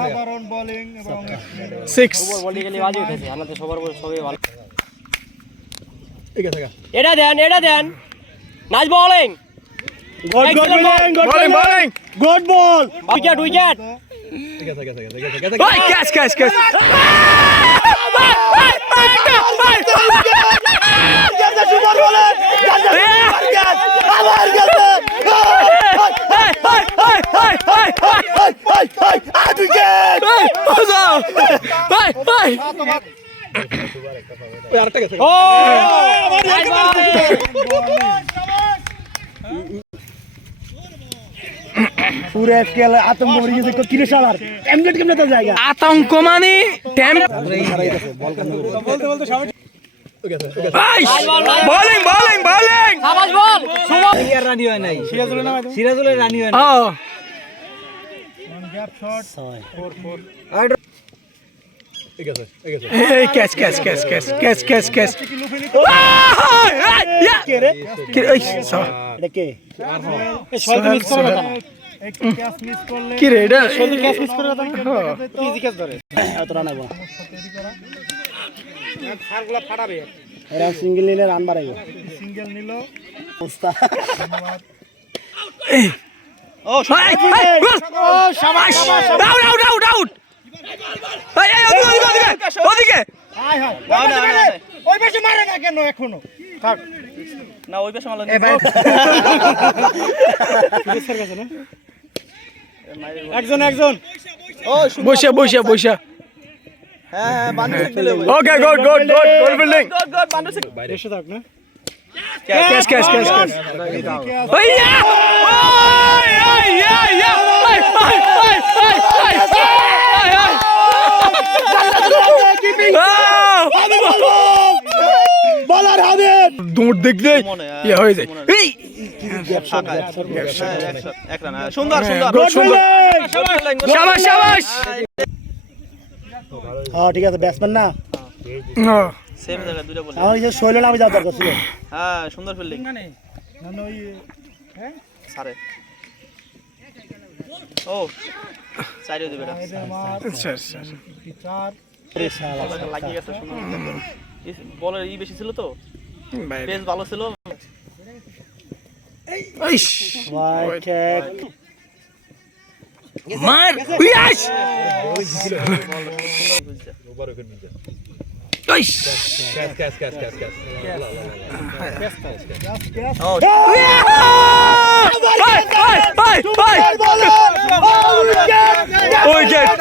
সাধারণ বোলিং এবং 6 বলতে গেলে বাজে উঠেছে আমাদের সবার বল সবই ভালো ঠিক আছে এটা then nice bowling good bowling good ball wicket ঠিক আছে ওই ক্যাচ সুপার বোলার আবার গেছে আরেকটা গেছে পুরো এফকেএল আতঙ্ক ভরে গেছে কিরে শালার টেমপ্লেট কেমনে তো জায়গা আতঙ্ক মানে বলতে সবাই বোলিং আবাজ বল সুমন রানি হয় নাই সিরাজুলের রানি হয় ও গ্যাপ শট 4 ঠিক আছে এই ক্যাচ কে রে ওই এটা কে মিস করে কথা একটু ক্যাচ মিস করলে কি রে এটা ক্যাচ মিস করে কথা ইজি ক্যাচ ধরে এত রান আইবো খারগুলা ফাটাবে এরা সিঙ্গেল নিলে রান বাড়াইবো সিঙ্গেল নিল ওস্তাদ ও শাবাশ আউট ওদিকে হাই ওই বেশি মারে না কেন এখনো থাক না ওই বেশ মারলো একজন ও বসে হ্যাঁ বান্ডু সিং দিলে okay good fielding Bandu Singh এসে থাক না ক্যাচ ওইয়া বলার হাবিব দৌড় দেখলে ইয়ে হয়ে যায় এই এক রান সুন্দর শাবাশ হ্যাঁ ঠিক আছে ব্যাটসম্যান না সেম জায়গা দুটো বল আমার যে শৈল নামে যাওয়ার দরকার ছিল হ্যাঁ সুন্দর ফিল্ডিং ওই হ্যাঁ সারে ও সাইডে দিবে না আচ্ছা চার লাগিয়ে গেছে সুন্দর বলের বেশি ছিল তো পেস ভালো ছিল উইকেট মার ইয়াস উইকেট